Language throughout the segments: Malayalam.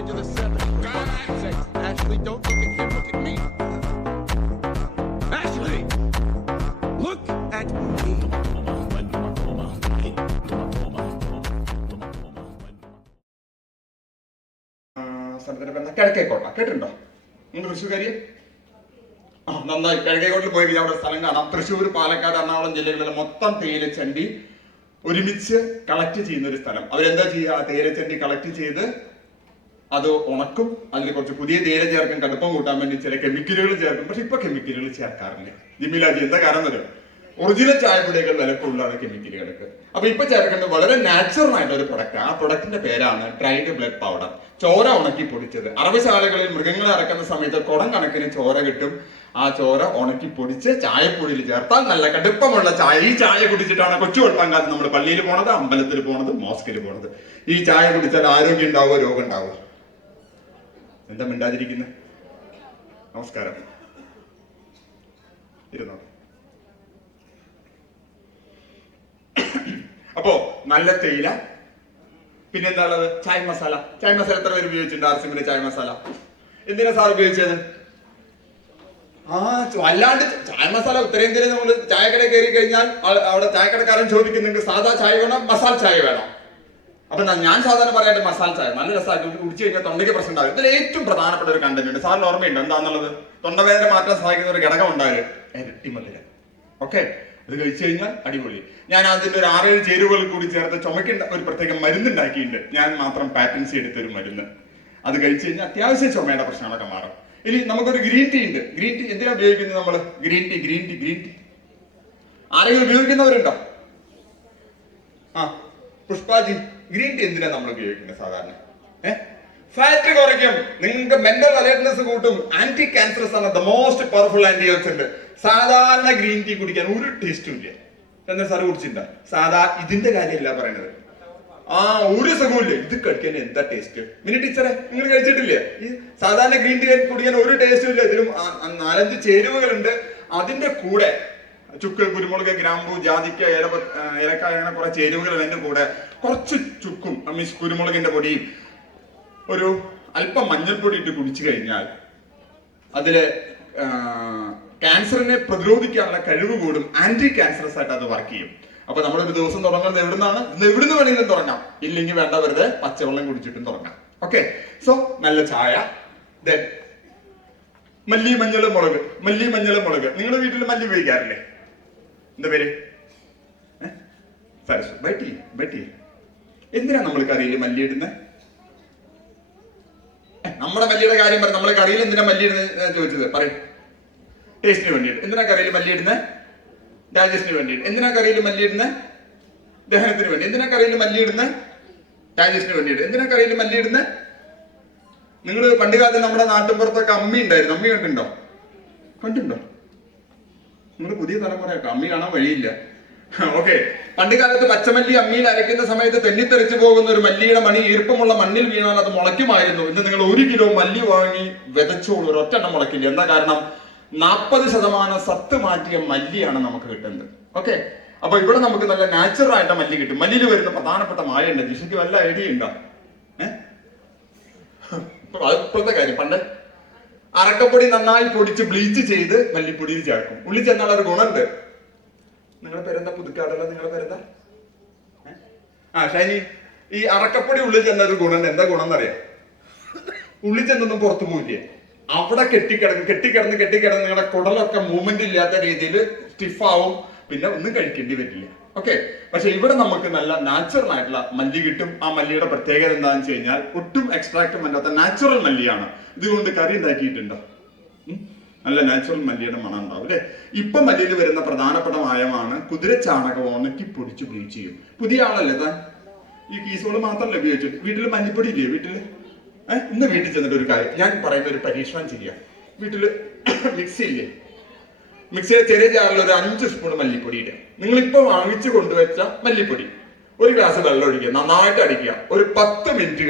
age of the 7. God's sakes. Ashley, don't look at him, look at me. Ashley! Look at me. Kizhakkekotta കേട്ടിട്ടുണ്ടോ നിങ്ങൾ തൃശ്ശൂർക്കാരിയെ? നന്നായി. കിഴക്കേക്കോട്ടിൽ പോയി കഴിഞ്ഞാൽ അവിടെ സ്ഥലം കാണാം. തൃശ്ശൂർ, പാലക്കാട്, എറണാകുളം ജില്ലകളിലെ മൊത്തം തേയിലച്ചണ്ടി ഒരുമിച്ച് കളക്ട് ചെയ്യുന്ന ഒരു സ്ഥലം. അവരെന്താ ചെയ്യുക? ആ തേയിലച്ചണ്ടി കളക്ട് ചെയ്ത് അത് ഉണക്കും. അതിൽ കുറച്ച് പുതിയ തേയില ചേർക്കും, കടുപ്പം കൂട്ടാൻ വേണ്ടി ചില കെമിക്കലുകൾ ചേർക്കും. പക്ഷെ ഇപ്പൊ കെമിക്കലുകൾ ചേർക്കാറില്ല. ജിമ്മിലാജി എന്താ കാരണം വരും? ഒറിജിനൽ ചായപ്പൊടിയേക്കാൾ വില കൂടുതലാണ് കെമിക്കലുകൾക്ക്. അപ്പൊ ഇപ്പൊ ചേർക്കേണ്ടത് വളരെ നാച്ചുറൽ ആയിട്ടുള്ള ഒരു പ്രൊഡക്റ്റ്. ആ പ്രൊഡക്റ്റിന്റെ പേരാണ് ഡ്രൈഡ് ബ്ലഡ് പൗഡർ. ചോര ഉണക്കി പൊടിച്ചത്. അറബിശാലകളിൽ മൃഗങ്ങളെ ഇറക്കുന്ന സമയത്ത് കുടം കണക്കിന് ചോര കിട്ടും. ആ ചോര ഉണക്കി പൊടിച്ച് ചായപ്പൊടിയിൽ ചേർത്താൽ നല്ല കടുപ്പമുള്ള ചായ. ഈ ചായ കുടിച്ചിട്ടാണ് കൊച്ചു വെളുപ്പാങ്കാലത്ത് നമ്മൾ പള്ളിയിൽ പോണത്, അമ്പലത്തിൽ പോണത്, മോസ്കിൽ പോണത്. ഈ ചായ കുടിച്ചാൽ ആരോഗ്യം ഉണ്ടാവുമോ, രോഗം ഉണ്ടാവുമോ? എന്താ മിണ്ടാതിരിക്കുന്നത്? നമസ്കാരം. ഇരുന്നോ. അപ്പോ നല്ല തേയില, പിന്നെന്താ ഉള്ളത്? ചായ മസാല. ചായ മസാല എത്ര പേര് ഉപയോഗിച്ചിട്ടുണ്ട്? ആർസിമിന്റെ ചായ മസാല എന്തിനാ സാർ ഉപയോഗിച്ചത്? അല്ലാണ്ട് ചായ മസാല ഉത്തരേന്ത്യയിൽ നമ്മൾ ചായക്കടയിൽ കയറി കഴിഞ്ഞാൽ അവിടെ ചായക്കടക്കാരൻ ചോദിക്കും നിങ്ങൾക്ക് സാധാ ചായ വേണം, മസാല ചായ വേണം. അപ്പൊ ഞാൻ സാധാരണ പറയാണ്ട് മസാല ചായ നല്ല രസമായിട്ട് കുടിച്ചു കഴിഞ്ഞാൽ തൊണ്ടയ്ക്ക് പ്രശ്നം ഉണ്ടാകും. ഇതിൽ ഏറ്റവും പ്രധാനപ്പെട്ട ഒരു കണ്ടന്റ് ഉണ്ട്. സാറിന് ഓർമ്മയുണ്ട് എന്താന്നുള്ളത്? തൊണ്ടവേദന മാറ്റാൻ സഹായിക്കുന്ന ഒരു ഘടകം ഉണ്ടായാലും ഇരട്ടി മധുരം. ഓക്കെ, അത് കഴിച്ചു കഴിഞ്ഞാൽ അടിപൊളി. ഞാൻ അതിന്റെ ഒരു 6-7 ചേരുവകൾ കൂടി ചേർത്ത് ചുമക്കേണ്ട ഒരു പ്രത്യേക മരുന്നുണ്ടാക്കിയിട്ടുണ്ട്. ഞാൻ മാത്രം പാറ്റൻസി എടുത്തൊരു മരുന്ന്. അത് കഴിച്ചു കഴിഞ്ഞാൽ അത്യാവശ്യം ചുമയുടെ പ്രശ്നങ്ങളൊക്കെ മാറും. ഇനി നമുക്കൊരു ഗ്രീൻ ടീ ഉണ്ട്. ഗ്രീൻ ടീ എന്തിനാ ഉപയോഗിക്കുന്നത് നമ്മൾ? ഗ്രീൻ ടീ ആരെങ്കിലും ഉപയോഗിക്കുന്നവരുണ്ടോ? പുഷ്പാജി, ഗ്രീൻ ടീ എന്തിനാ നമ്മൾ ഉപയോഗിക്കുന്നത് സാധാരണ? ഫാറ്റ് കുറയ്ക്കും, നിങ്ങൾക്ക് മെന്റൽ അലേർട്ട്നെസ് കൂട്ടും, ആന്റി ക്യാൻസറസ് ആണ്, the most powerful antioxidant. സാധാരണ ഗ്രീൻ ടീ കുടിക്കാൻ ഒരു ടേസ്റ്റും ഇല്ല. എന്താ സാറ് കുടിച്ചിട്ടുണ്ടോ? സാധാ ഇതിന്റെ കാര്യമല്ല പറയണത്. ഒരു സുഖമില്ല. ഇത് കഴിക്കാൻ എന്താ ടേസ്റ്റ്? മിനി ടീച്ചറെ, നിങ്ങൾ കഴിച്ചിട്ടില്ലേ? ഈ സാധാരണ ഗ്രീൻ ടീ കുടിക്കാൻ ഒരു ടേസ്റ്റും ഇല്ല. ഇതിലും 4-5 ചേരുവകളുണ്ട്. അതിന്റെ കൂടെ ചുക്ക്, കുരുമുളക്, ഗ്രാമ്പു, ജാതിക്ക, ഏലക്കായ, അങ്ങനെ കുറെ ചേരുവകൾ. അതിന്റെ കൂടെ കുറച്ച് ചുക്കും മീൻസ് കുരുമുളകിന്റെ പൊടിയും ഒരു അല്പം മഞ്ഞൾപ്പൊടി ഇട്ട് കുടിച്ചു കഴിഞ്ഞാൽ അതില് ക്യാൻസറിനെ പ്രതിരോധിക്കാനുള്ള കഴിവ് കൂടും. ആന്റി ക്യാൻസറസ് ആയിട്ട് അത് വർക്ക് ചെയ്യും. അപ്പൊ നമ്മളൊരു ദിവസം തുടങ്ങുന്നത് എവിടുന്നാണ്? എവിടുന്ന് വേണമെങ്കിലും തുടങ്ങാം. ഇല്ലെങ്കിൽ വേണ്ട, വെറുതെ പച്ചവെള്ളം കുടിച്ചിട്ടും തുടങ്ങാം. ഓക്കെ, സോ നല്ല ചായ, മല്ലി, മഞ്ഞൾ, മുളക്. നിങ്ങളുടെ വീട്ടിൽ മല്ലി ഉപയോഗിക്കാറില്ലേ? എന്താ പേര്? സരസ്വ. ബൈറ്റി. എന്തിനാ നമ്മൾ കറിയിൽ മല്ലി ഇടുന്നത്? നമ്മുടെ മല്ലിയുടെ കാര്യം പറയും. നമ്മളെ കറിയിൽ എന്തിനാ മല്ലി ഇടുന്നത് ചോദിച്ചത്? പറയും. ടേസ്റ്റിന് വേണ്ടിയിട്ട്. എന്തിനാ കറിയിൽ മല്ലി ഇടുന്നത്? ഡൈജസ്റ്റിന് വേണ്ടിയിട്ട്. എന്തിനാ കറിയിൽ മല്ലി ഇടുന്നത്? ദഹനത്തിന് വേണ്ടി. എന്തിനാ കറിയിൽ മല്ലി ഇടുന്നത്? ഡൈജസ്റ്റിന് വേണ്ടിയിട്ട്. എന്തിനാ കറിയിൽ മല്ലി ഇടുന്നത്? നിങ്ങൾ പണ്ട് കാലത്ത് നമ്മുടെ നാട്ടിൻപുറത്തൊക്കെ അമ്മി ഉണ്ടായിരുന്നു. അമ്മി കണ്ടുണ്ടോ? നിങ്ങൾ പുതിയ തലമുറയൊക്കെ അമ്മി കാണാൻ വഴിയില്ല. ഓക്കെ, പണ്ട് കാലത്ത് പച്ചമല്ലി അമ്മിയിൽ അരയ്ക്കുന്ന സമയത്ത് തെന്നിത്തെറിച്ചു പോകുന്ന ഒരു മല്ലിയുടെ മണി ഈർപ്പമുള്ള മണ്ണിൽ വീണാൽ അത് മുളയ്ക്കുമായിരുന്നു. ഇന്ന് നിങ്ങൾ 1 കിലോ മല്ലി വാങ്ങി വിതച്ചോളൂ, ഒരു ഒറ്റെണ്ണം മുളയ്ക്കില്ല. എന്താ കാരണം? 40% സത്ത് മാറ്റിയ മല്ലിയാണ് നമുക്ക് കിട്ടുന്നത്. ഓക്കെ, അപ്പൊ ഇവിടെ നമുക്ക് നല്ല നാച്ചുറൽ ആയിട്ട് മല്ലി കിട്ടും. മല്ലിയിൽ വരുന്ന പ്രധാനപ്പെട്ട മായുണ്ട്. ജിഷയ്ക്ക് വല്ല ഐഡിയ ഉണ്ടോ? ഇപ്പോഴത്തെ കാര്യം. പണ്ട് അറക്കപ്പൊടി നന്നായി പൊടിച്ച് ബ്ലീച്ച് ചെയ്ത് മല്ലിപ്പൊടിയിൽ ചേർക്കും. ഉള്ളി ചെന്നാൽ ഒരു ഗുണമുണ്ട്. നിങ്ങളുടെ പേരെന്താ? പുതുക്കാടല്ല. നിങ്ങളുടെ പേരെന്താ? ഷൈനി, ഈ അറക്കപ്പൊടി ഉള്ളിൽ ചെന്ന ഒരു ഗുണമുണ്ട്. എന്താ ഗുണം എന്നറിയാം? ഉള്ളി ചെന്നൊന്നും പുറത്തു പോയില്ലേ? അവിടെ കെട്ടിക്കിടന്ന് നിങ്ങളുടെ കുടലൊക്കെ മൂവ്മെന്റ് ഇല്ലാത്ത രീതിയിൽ സ്റ്റിഫാവും. പിന്നെ ഒന്നും കഴിക്കേണ്ടി വരില്ല. ഓക്കെ, പക്ഷെ ഇവിടെ നമുക്ക് നല്ല നാച്ചുറൽ ആയിട്ടുള്ള മല്ലി കിട്ടും. ആ മല്ലിയുടെ പ്രത്യേകത എന്താണെന്ന് വെച്ച് കഴിഞ്ഞാൽ ഒട്ടും എക്സ്ട്രാക്ട് അല്ലാത്ത നാച്ചുറൽ മല്ലിയാണ്. ഇതുകൊണ്ട് കറി ഉണ്ടാക്കിയിട്ടുണ്ടോ? നല്ല നാച്ചുറൽ മല്ലിയുടെ മണം ഉണ്ടാവും അല്ലെ? ഇപ്പൊ മല്ലിയിൽ വരുന്ന പ്രധാനപ്പെട്ട മായമാണ് കുതിരച്ചാണകം ഉണക്കി പൊടിച്ച് ബ്ലീച്ച് ചെയ്യും. പുതിയ ആളല്ലേ താൻ? ഈ കീസോള് മാത്രമല്ല ഉപയോഗിച്ചു. വീട്ടിൽ മല്ലിപ്പൊടി ഇല്ലേ? വീട്ടില് ഇന്ന് വീട്ടിൽ ചെന്നിട്ട് ഒരു കാര്യം ഞാൻ പറയുന്ന ഒരു പരീക്ഷണം ചെയ്യാം. വീട്ടില് മിക്സി ഇല്ലേ? മിക്സിയുടെ ചെറിയ ജാറിൽ ഒരു 5 സ്പൂൺ മല്ലിപ്പൊടി ഇടുക. നിങ്ങളിപ്പോ വാങ്ങിച്ചു കൊണ്ടുവച്ച മല്ലിപ്പൊടി ഒരു ഗ്ലാസ് വെള്ളം ഒഴിക്കുക, നന്നായിട്ട് അടിക്കുക. ഒരു 10 മിനിറ്റ്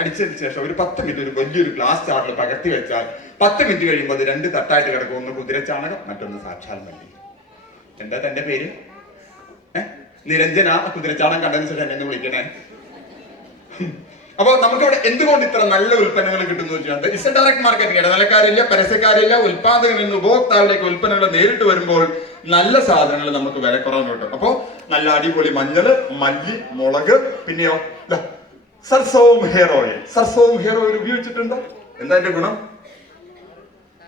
അടിച്ചതിന് ശേഷം ഒരു 10 മിനിറ്റ് ഒരു വലിയൊരു ഗ്ലാസ് ജാറിൽ പകർത്തി വെച്ചാൽ 10 മിനിറ്റ് കഴിയുമ്പോൾ അത് 2 തട്ടായിട്ട് കിടക്കും. ഒന്ന് കുതിരച്ചാണകം, മറ്റൊന്ന് സാക്ഷാൽ മല്ലി. എന്താ തന്റെ പേര്? നിരഞ്ജന. കുതിരച്ചാണകം കണ്ടതിന് ശേഷം എന്നെ വിളിക്കണേ. അപ്പൊ നമുക്കിവിടെ എന്തുകൊണ്ട് ഇത്ര നല്ല ഉൽപ്പന്നങ്ങൾ കിട്ടുന്നു വെച്ചാൽ ഇസ് ഡയറക്ട് മാർക്കറ്റിംഗ്, ഇടനിലക്കാരില്ല, പരസ്യക്കാരില്ല, ഉൽപാദകരിൽ നിന്ന് ഉപഭോക്താവിലേക്ക് ഉൽപ്പന്നങ്ങൾ നേരിട്ട് വരുമ്പോൾ നല്ല സാധനങ്ങൾ നമുക്ക് വില കുറവ് കിട്ടും. അപ്പൊ നല്ല അടിപൊളി മഞ്ഞള്, മല്ലി, മുളക്, പിന്നെയോ സർസോം ഹെയർ ഓയിൽ. സർസോം ഹെയർ ഓയിൽ ഉപയോഗിച്ചിട്ടുണ്ട്. എന്താ എന്റെ ഗുണം?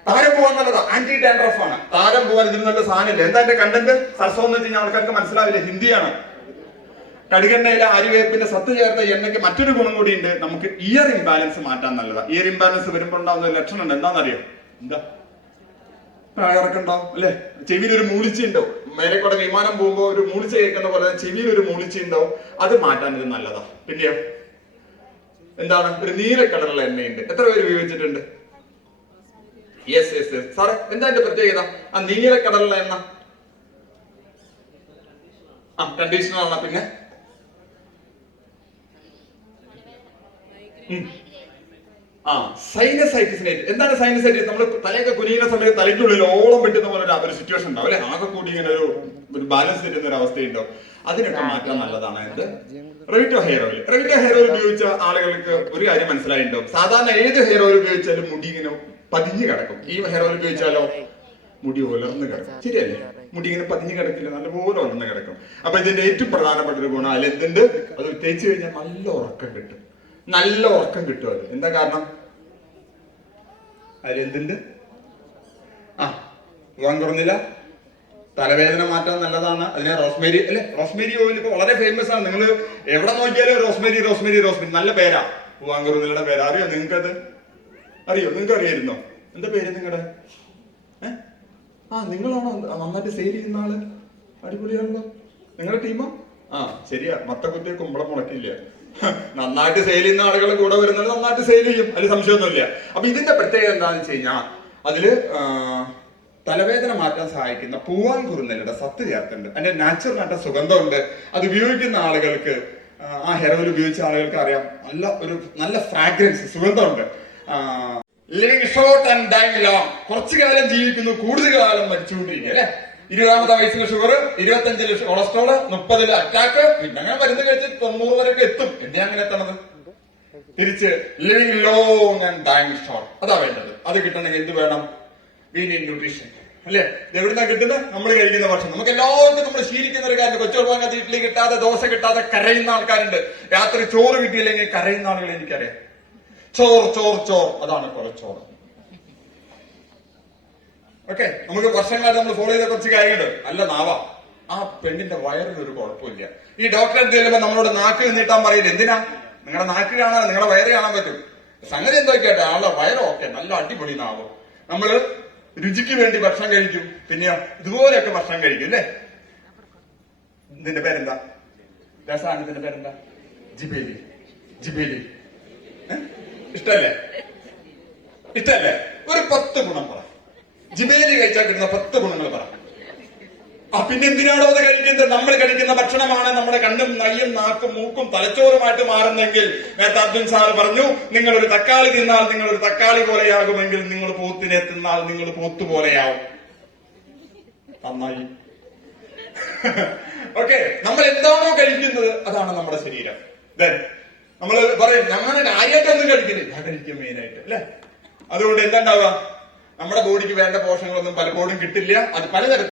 താരം പോകാൻ നല്ലതാ, ആന്റി ഡാൻഡ്രഫ് ആണ്. താരം പോകാൻ ഇതിന് നല്ല സാധനമില്ല. എന്താ എന്റെ കണ്ടന്റ്? സർസോം എന്ന് വെച്ച് കഴിഞ്ഞാൽ ആൾക്കാർക്ക് മനസ്സിലാവില്ല, ഹിന്ദിയാണ്. കടുകെണ്ണയിലെ അരിവേപ്പിന്റെ സത്ത് ചേർത്ത എണ്ണയ്ക്ക് മറ്റൊരു ഗുണം കൂടി ഉണ്ട്, നമുക്ക് ഇയർ ഇംബാലൻസ് മാറ്റാൻ നല്ലതാ. ഇയർ ഇംബാലൻസ് വരുമ്പോൾ ഉണ്ടാകുന്ന ഒരു ലക്ഷണം ഉണ്ട്. എന്താണെന്നറിയോ? എന്താ ഇറക്കം ഉണ്ടാവും അല്ലെ, ചെവിയിൽ ഒരു മൂളിച്ച ഉണ്ടാവും. മേലെ കൂടെ വിമാനം പോകുമ്പോ ഒരു മൂളിച്ച കേൾക്കുന്ന പോലെ ചെവിയിൽ ഒരു മൂളിച്ച ഉണ്ടാവും. അത് മാറ്റാൻ ഇത് നല്ലതാ. പിന്നെയോ എന്താണ്? ഒരു നീല കളറുള്ള എണ്ണയുണ്ട്. എത്ര പേര് ഉപയോഗിച്ചിട്ടുണ്ട്? Yes yes yes. സാറേ എന്താ എന്റെ പ്രത്യേകത? ആ നീല കളറുള്ള എണ്ണ കണ്ടീഷണർ ആണ്. പിന്നെ സൈനസൈറ്റിസിനേറ്റ്. എന്താണ് സൈനസൈറ്റിസ്? നമ്മൾ തലയൊക്കെ കുനിയുന്ന സമയത്ത് തലയ്ക്കുള്ളിൽ ഓളം പെട്ടുന്ന പോലെ ഒരു സിറ്റുവേഷൻ ഉണ്ടാവും അല്ലെ, ആകെ കൂടി ഇങ്ങനെ ഒരു ബാലൻസ് തെറ്റുന്ന ഒരു അവസ്ഥയുണ്ടാവും. അതിനൊക്കെ മാറ്റാൻ നല്ലതാണ് എന്ത്? റെവിറ്റോ ഹെയർ ഓയിൽ. റെവിറ്റോ ഹെയർ ഓയിൽ ഉപയോഗിച്ച ആളുകൾക്ക് ഒരു കാര്യം മനസ്സിലായിട്ടുണ്ടാവും. സാധാരണ ഏത് ഹെയർ ഓയിൽ ഉപയോഗിച്ചാലും മുടി ഇങ്ങനെ പതിഞ്ഞു കിടക്കും. ഈ ഹെയർ ഓയിൽ ഉപയോഗിച്ചാലോ മുടി ഉലർന്ന് കിടക്കും. ശരിയല്ലേ? മുടി ഇങ്ങനെ പതിഞ്ഞു കിടക്കില്ല, നല്ലപോലെ ഉലർന്ന് കിടക്കും. അപ്പൊ ഇതിന്റെ ഏറ്റവും പ്രധാനപ്പെട്ട ഒരു ഗുണം അതിൽ എന്തുണ്ട്? അത് തേച്ച് കഴിഞ്ഞാൽ നല്ല ഉറക്കം കിട്ടും. നല്ല ഉറക്കം കിട്ടും. അത് എന്താ കാരണം? അതിലെന്തുണ്ട്? പോകാൻ കുറഞ്ഞില്ല, തലവേദന മാറ്റാൻ നല്ലതാണ്. അതിനെ റോസ്മേരി അല്ലെ, റോസ്മേരി ഓയിൽ ഇപ്പൊ വളരെ ഫേമസ് ആണ്. നിങ്ങൾ എവിടെ നോക്കിയാലും റോസ്മേരി റോസ്മേരി റോസ്മേരി, നല്ല പേരാ. പൂവാങ്കുറുന്നിലയുടെ പേര് അറിയോ നിങ്ങൾക്കത്? അറിയോ? നിങ്ങൾക്ക് അറിയായിരുന്നോ? എന്താ പേര് നിങ്ങളുടെ? നിങ്ങളാണോ നന്നായിട്ട് സെയിൽ ചെയ്യുന്ന ആള്? അടിപൊളിയാണല്ലോ. നിങ്ങളുടെ ടീമോ? ശരിയാ, മത്ത കുത്തിയ കുമ്പളം മുളക്കില്ല. നന്നായിട്ട് സെയിൽ ചെയ്യുന്ന ആളുകളുടെ കൂടെ വരുന്നത് നന്നായിട്ട് സെയിൽ ചെയ്യും, അതിൽ സംശയമൊന്നുമില്ല. അപ്പൊ ഇതിന്റെ പ്രത്യേകത എന്താണെന്ന് വെച്ച് കഴിഞ്ഞാൽ അതില് തലവേദന മാറ്റാൻ സഹായിക്കുന്ന പൂവാൻ കുറുന്നലയുടെ സത്ത് ചേർത്തുണ്ട്. അതിന്റെ നാച്ചുറൽ ആയിട്ട് സുഗന്ധമുണ്ട്. അത് ഉപയോഗിക്കുന്ന ആളുകൾക്ക്, ആ ഹെയർ ഓയിൽ ഉപയോഗിച്ച ആളുകൾക്ക് അറിയാം, നല്ല ഫ്രാഗ്രൻസ്, സുഗന്ധമുണ്ട്. Living short and dying long. കുറച്ചു കാലം ജീവിക്കുന്നു, കൂടുതൽ കാലം മരിച്ചുകൊണ്ടിരിക്കുക അല്ലെ. 20ാമത്തെ വയസ്സിൽ ഷുഗർ, 25 കൊളസ്ട്രോള്, 30 അറ്റാക്ക്, പിന്നെ അങ്ങനെ മരുന്ന് കഴിച്ച് 90 വരെയൊക്കെ എത്തും. എന്താ അങ്ങനെ എത്തണത്? തിരിച്ച് living long and dying short. അതാ വേണ്ടത്. അത് കിട്ടണമെങ്കിൽ എന്ത് വേണം? വി നീഡ് ന്യൂട്രീഷൻ അല്ലെ. എവിടുന്നാ കിട്ടുന്നത്? നമ്മൾ കഴിക്കുന്ന ഭക്ഷണം. നമുക്ക് എല്ലാവർക്കും നമ്മൾ ശീലിക്കുന്ന ഒരു കാര്യം, കൊച്ചുകുടുംബങ്ങൾക്ക് ഇഡ്ഡലി കിട്ടാതെ, ദോശ കിട്ടാതെ കരയുന്ന ആൾക്കാരുണ്ട്. രാത്രി ചോറ് കിട്ടിയില്ലെങ്കിൽ കരയുന്ന ആളുകൾ എനിക്കറിയാം. ചോർ ചോർ ചോർ, അതാണ് കൊലച്ചോറ്. ഓക്കെ, നമുക്ക് വർഷങ്ങളായിട്ട് നമ്മൾ ഫോളോ ചെയ്ത കുറച്ച് കാര്യങ്ങളുണ്ട്. നല്ല നാവ. ആ പെണ്ണിന്റെ വയറിനൊരു കുഴപ്പമില്ല. ഈ ഡോക്ടറെ അടുത്ത് ചെല്ലുമ്പോൾ നമ്മളോട് നാക്ക് നീട്ടാൻ പറയില്ല. എന്തിനാ? നിങ്ങളുടെ നാക്ക് കാണാൻ, നിങ്ങളുടെ വയറ് കാണാൻ പറ്റും. സംഗതി എന്തൊക്കെയാട്ടെ, ആളുടെ വയറ് ഓക്കെ, നല്ല അടിപൊളി നാവ്. നമ്മള് രുചിക്ക് വേണ്ടി ഭക്ഷണം കഴിക്കും, പിന്നെയോ ഇതുപോലെയൊക്കെ ഭക്ഷണം കഴിക്കും അല്ലേ. ഇതിന്റെ പേരെന്താ? രസാണ്. ഇതിന്റെ പേരെന്താ? ജിബേലി. ജിബേലി ഇഷ്ടല്ലേ? ഇഷ്ടല്ലേ? ഒരു 10 ഗുണം പറ. ജിബേലി കഴിച്ചാൽ കിട്ടുന്ന 10 ഗുണങ്ങൾ പറ. പിന്നെ എന്തിനാണോ അത് കഴിക്കുന്നത്? നമ്മൾ കഴിക്കുന്ന ഭക്ഷണമാണ് നമ്മുടെ കണ്ണും നയ്യും നാക്കും മൂക്കും തലച്ചോറുമായിട്ട് മാറുന്നെങ്കിൽ, നേരത്തെ അർജുൻ സാറ് പറഞ്ഞു, നിങ്ങളൊരു തക്കാളി തിന്നാൽ നിങ്ങളൊരു തക്കാളി പോലെയാകുമെങ്കിൽ നിങ്ങൾ പോത്തിനെ തിന്നാൽ നിങ്ങൾ പോത്ത് പോലെയാവും. നന്നായി. ഓക്കെ, നമ്മൾ എന്താണോ കഴിക്കുന്നത് അതാണ് നമ്മുടെ ശരീരം. നമ്മൾ പറയും അങ്ങനെ കാര്യമായിട്ടൊന്നും കഴിക്കുന്നില്ല, ഞാൻ കഴിക്കും മെയിനായിട്ട് അല്ലെ. അതുകൊണ്ട് എന്താ ഉണ്ടാവുക? നമ്മുടെ ബോഡിക്ക് വേണ്ട പോഷകങ്ങളൊന്നും പലപ്പോഴും കിട്ടില്ല. അത് പലതരത്തിൽ